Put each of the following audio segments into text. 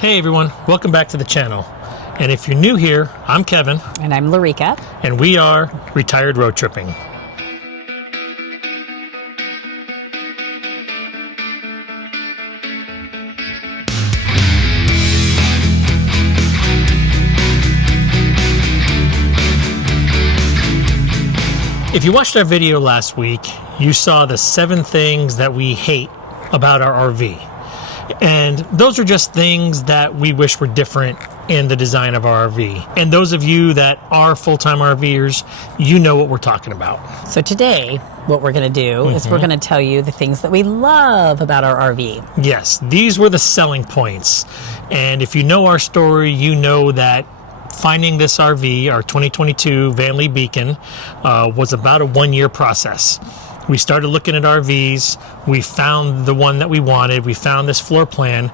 Hey everyone, welcome back to the channel. And if you're new here, I'm Kevin. And I'm Larica. And we are Retired Road Tripping. If you watched our video last week, you saw the 7 things that we hate about our RV. And those are just things that we wish were different in the design of our RV. And those of you that are full-time RVers, you know what we're talking about. So today, what we're going to do is we're going to tell you the things that we love about our RV. Yes, these were the selling points. And if you know our story, you know that finding this RV, our 2022 Van Lee Beacon, was about a 1-year process. We started looking at RVs, we found the one that we wanted, we found this floor plan,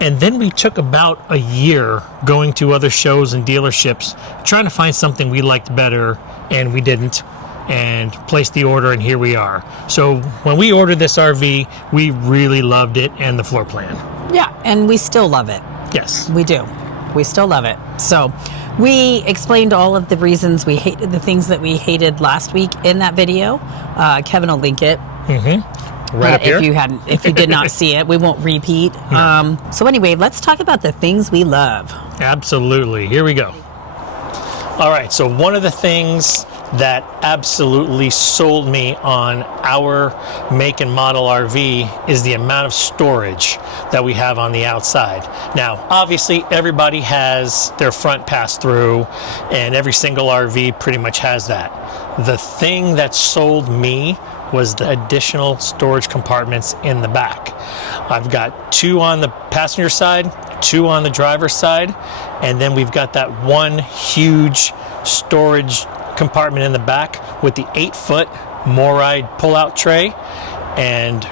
and then we took about a year going to other shows and dealerships trying to find something we liked better, and we didn't, and placed the order, and here we are. So when we ordered this RV, we really loved it and the floor plan. Yeah, and we still love it. Yes. We do. We still love it. So we explained all of the reasons we hated, the things that we hated last week in that video. Kevin will link it. Right up here. If you did not see it, we won't repeat. No. So anyway, let's talk about the things we love. Absolutely. Here we go. All right. So one of the things that absolutely sold me on our make and model RV is the amount of storage that we have on the outside. Now, obviously, everybody has their front pass-through, and every single RV pretty much has that. The thing that sold me was the additional storage compartments in the back. I've got 2 on the passenger side, 2 on the driver's side, and then we've got that one huge storage compartment in the back with the 8-foot MORryde pull-out tray, and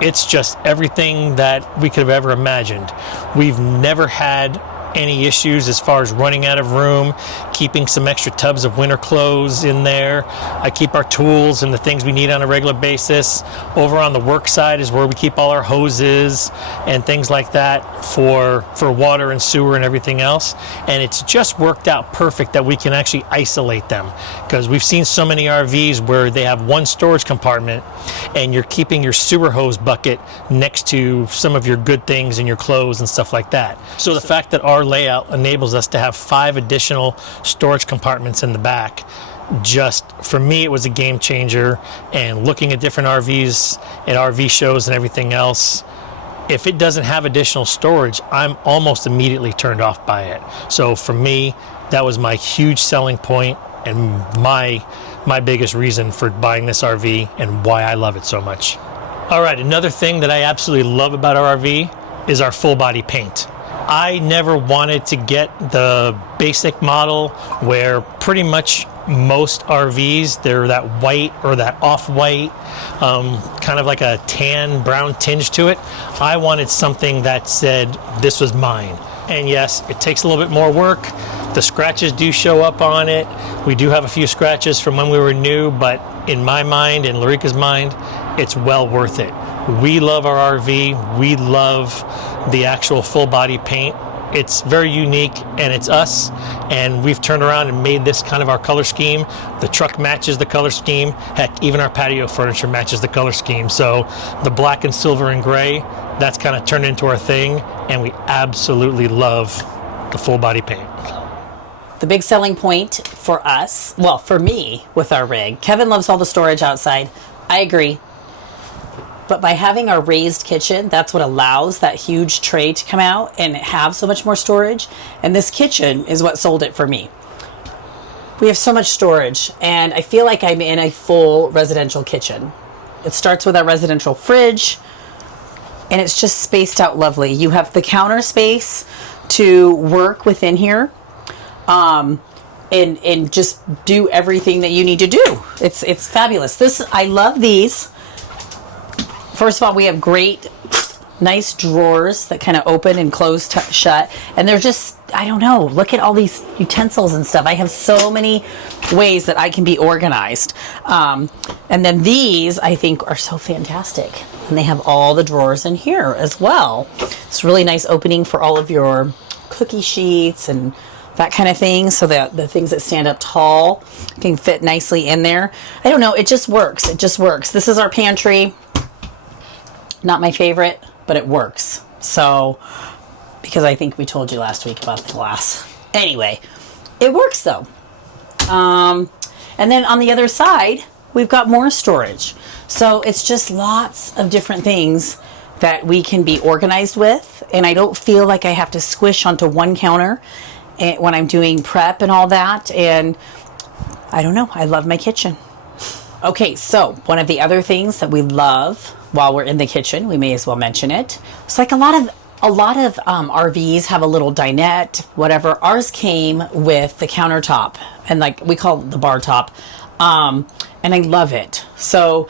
it's just everything that we could have ever imagined. We've never had any issues as far as running out of room, keeping some extra tubs of winter clothes in there. I keep our tools and the things we need on a regular basis. Over on the work side is where we keep all our hoses and things like that for water and sewer and everything else. And it's just worked out perfect that we can actually isolate them, because we've seen so many RVs where they have one storage compartment and you're keeping your sewer hose bucket next to some of your good things and your clothes and stuff like that. So the fact that our layout enables us to have 5 additional storage compartments in the back, just for me it was a game changer. And looking at different RVs at RV shows and everything else, if it doesn't have additional storage, I'm almost immediately turned off by it. So for me, that was my huge selling point and my biggest reason for buying this RV and why I love it so much. All right, another thing that I absolutely love about our RV is our full body paint. I never wanted to get the basic model where pretty much most RVs, they're that white or that off-white, kind of like a tan brown tinge to it. I wanted something that said this was mine. And yes, it takes a little bit more work. The scratches do show up on it. We do have a few scratches from when we were new, but in my mind, in Larica's mind, it's well worth it. We love our RV. We love the actual full body paint. It's very unique and it's us, and we've turned around and made this kind of our color scheme. The truck matches the color scheme. Heck, even our patio furniture matches the color scheme. So the black and silver and gray, that's kind of turned into our thing, and we absolutely love the full body paint. The big selling point for us, well, for me with our rig, Kevin loves all the storage outside. I agree. But by having our raised kitchen, that's what allows that huge tray to come out and have so much more storage. And this kitchen is what sold it for me. We have so much storage, and I feel like I'm in a full residential kitchen. It starts with our residential fridge, and it's just spaced out lovely. You have the counter space to work within here, and just do everything that you need to do. It's fabulous. I love these. First of all, we have great, nice drawers that kind of open and close shut. And they're just, I don't know, look at all these utensils and stuff. I have so many ways that I can be organized. And then these, I think, are so fantastic. And they have all the drawers in here as well. It's a really nice opening for all of your cookie sheets and that kind of thing, so that the things that stand up tall can fit nicely in there. I don't know, it just works. It just works. This is our pantry. Not my favorite, but it works. So, because I think we told you last week about the glass. Anyway, it works though. And then on the other side, we've got more storage. So it's just lots of different things that we can be organized with. And I don't feel like I have to squish onto one counter when I'm doing prep and all that. And I don't know, I love my kitchen. Okay, so one of the other things that we love while we're in the kitchen, we may as well mention it. It's like a lot of RVs have a little dinette, whatever. Ours came with the countertop, and like we call it the bar top. And I love it. So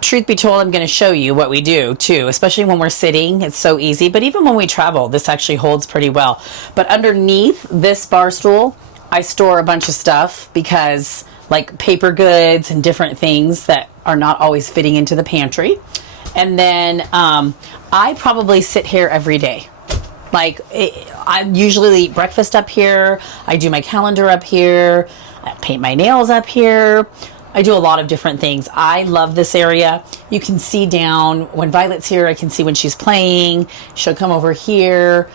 truth be told, I'm going to show you what we do too, especially when we're sitting. It's so easy. But even when we travel, this actually holds pretty well. But underneath this bar stool, I store a bunch of stuff, because like paper goods and different things that are not always fitting into the pantry. And then I probably sit here every day. Like I usually eat breakfast up here. I do my calendar up here. I paint my nails up here. I do a lot of different things. I love this area. You can see down when Violet's here. I can see when she's playing. She'll come over here.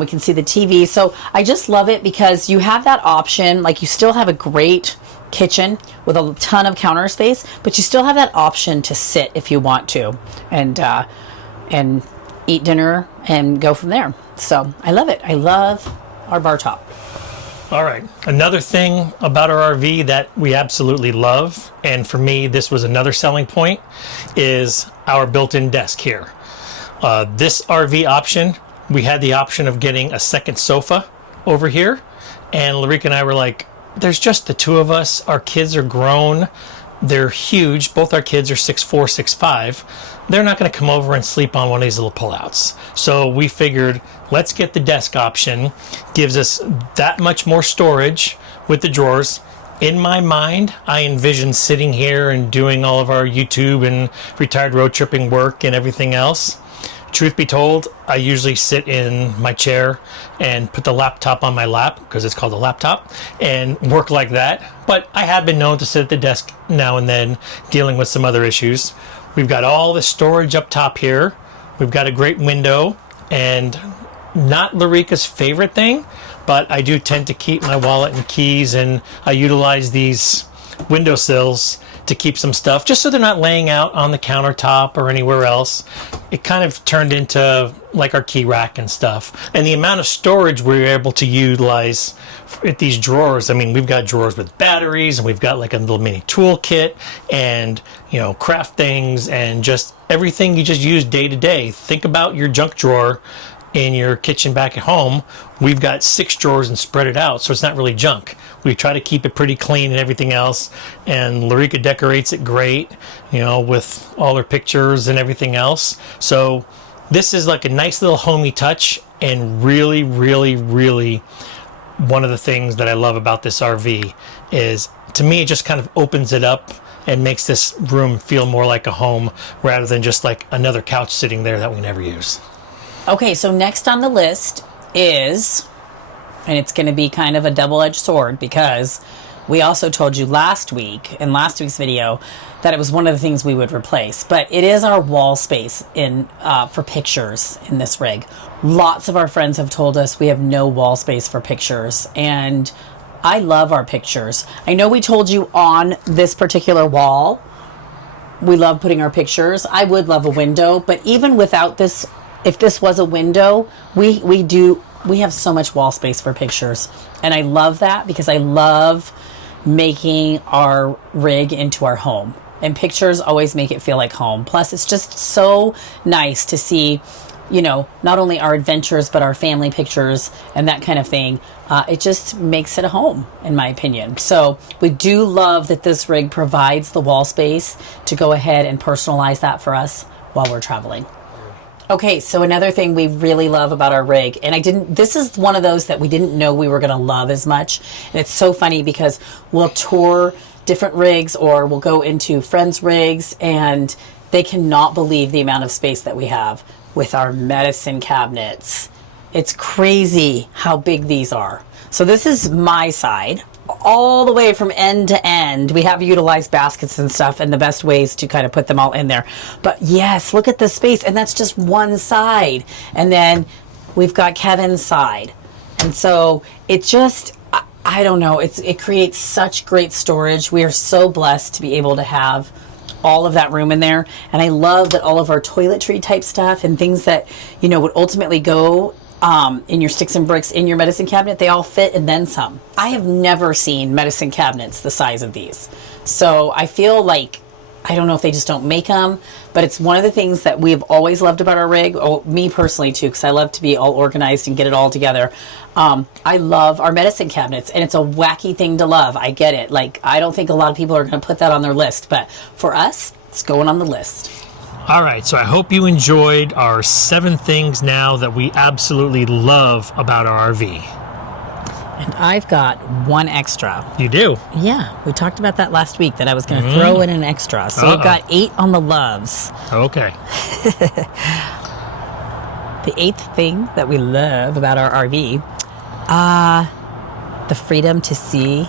We can see the TV. So I just love it because you have that option. Like, you still have a great kitchen with a ton of counter space, but you still have that option to sit if you want to, and eat dinner and go from there. So I love it. I love our bar top. All right. Another thing about our RV that we absolutely love, and for me, this was another selling point, is our built-in desk here. This RV option, we had the option of getting a second sofa over here, and Larica and I were like, there's just the two of us. Our kids are grown. They're huge. Both our kids are 6'4", 6'5". They're not going to come over and sleep on one of these little pullouts. So we figured, let's get the desk option. Gives us that much more storage with the drawers. In my mind, I envision sitting here and doing all of our YouTube and retired road tripping work and everything else. Truth be told, I usually sit in my chair and put the laptop on my lap, because it's called a laptop, and work like that. But I have been known to sit at the desk now and then, dealing with some other issues. We've got all the storage up top here. We've got a great window, and not Larica's favorite thing, but I do tend to keep my wallet and keys, and I utilize these windowsills to keep some stuff, just so they're not laying out on the countertop or anywhere else. It kind of turned into like our key rack and stuff. And the amount of storage we were able to utilize at these drawers, I mean, we've got drawers with batteries, and we've got like a little mini tool kit, and, you know, craft things, and just everything you just use day to day. Think about your junk drawer in your kitchen back at home. We've got 6 drawers and spread it out, so it's not really junk. We try to keep it pretty clean and everything else, and Larica decorates it great, you know, with all her pictures and everything else. So this is like a nice little homey touch, and really, really, really one of the things that I love about this RV is, to me, it just kind of opens it up and makes this room feel more like a home, rather than just like another couch sitting there that we never use. Okay, so next on the list is, and it's going to be kind of a double-edged sword, because we also told you last week, in last week's video, that it was one of the things we would replace. But it is our wall space for pictures in this rig. Lots of our friends have told us we have no wall space for pictures, and I love our pictures. I know we told you on this particular wall, we love putting our pictures. I would love a window, but even without this, if this was a window, we have so much wall space for pictures. And I love that, because I love making our rig into our home. And pictures always make it feel like home. Plus, it's just so nice to see, you know, not only our adventures, but our family pictures and that kind of thing. It just makes it a home, in my opinion. So we do love that this rig provides the wall space to go ahead and personalize that for us while we're traveling. Okay, so another thing we really love about our rig, and this is one of those that we didn't know we were going to love as much. And it's so funny, because we'll tour different rigs, or we'll go into friends' rigs, and They cannot believe the amount of space that we have with our medicine cabinets. It's crazy how big these are. So this is my side. All the way from end to end, we have utilized baskets and stuff and the best ways to kind of put them all in there. But yes, look at the space, and that's just one side. And then we've got Kevin's side. And so it just, I don't know, it creates such great storage. We are so blessed to be able to have all of that room in there. And I love that all of our toiletry type stuff and things that, you know, would ultimately go in your sticks and bricks in your medicine cabinet, they all fit and then some. I have never seen medicine cabinets the size of these. So I feel like, I don't know if they just don't make them, but it's one of the things that we have always loved about our rig. Oh, me personally too, because I love to be all organized and get it all together. I love our medicine cabinets, and it's a wacky thing to love. I get it. Like, I don't think a lot of people are going to put that on their list, but for us, it's going on the list. All right, so I hope you enjoyed our 7 things now that we absolutely love about our RV. And I've got one extra. You do? Yeah, we talked about that last week, that I was going to throw in an extra. So we've got 8 on the loves. Okay. The 8th thing that we love about our RV, the freedom to see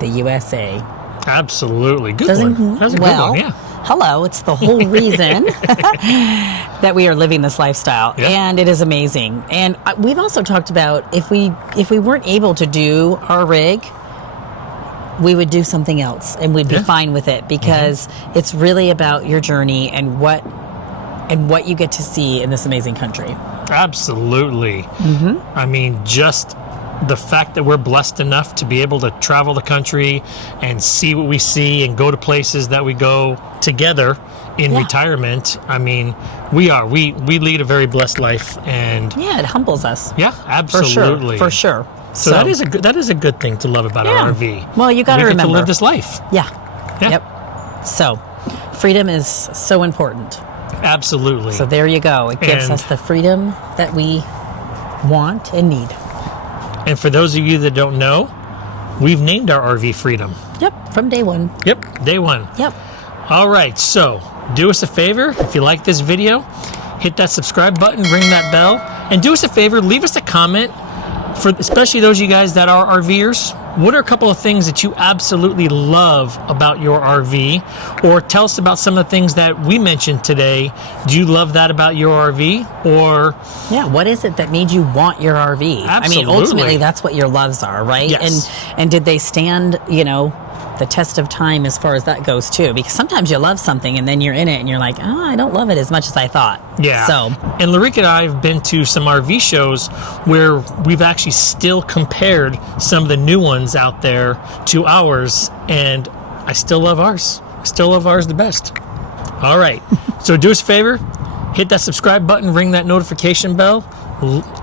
the USA. Absolutely. Good one. That's a good one, yeah. Hello, it's the whole reason that we are living this lifestyle, and it is amazing. And we've also talked about if we weren't able to do our rig, we would do something else, and we'd be fine with it, because it's really about your journey and what you get to see in this amazing country. Absolutely. I mean, just the fact that we're blessed enough to be able to travel the country and see what we see and go to places that we go together in retirement. I mean, we lead a very blessed life, and it humbles us. Yeah, absolutely. For sure. So that is a good thing to love about our RV. Well, you got to remember to live this life. Yeah. Yep. So, freedom is so important. Absolutely. So there you go. It gives us the freedom that we want and need. And for those of you that don't know, we've named our RV Freedom. Yep, from day one. Yep, day one. Yep. All right, so do us a favor. If you like this video, hit that subscribe button, ring that bell, and do us a favor, leave us a comment, for especially those of you guys that are RVers. What are a couple of things that you absolutely love about your RV? Or tell us about some of the things that we mentioned today. Do you love that about your RV? Or what is it that made you want your RV? Absolutely. I mean, ultimately, that's what your loves are, right? Yes. And did they stand, the test of time as far as that goes too? Because sometimes you love something and then you're in it and you're like, oh, I don't love it as much as I thought. Yeah. So, and Larika and I have been to some RV shows where we've actually still compared some of the new ones out there to ours, and I still love ours. I still love ours the best. All right. So do us a favor, hit that subscribe button, ring that notification bell.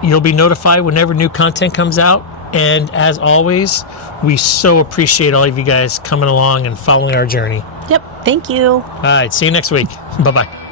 You'll be notified whenever new content comes out. And as always, we so appreciate all of you guys coming along and following our journey. Yep. Thank you. All right. See you next week. Bye-bye.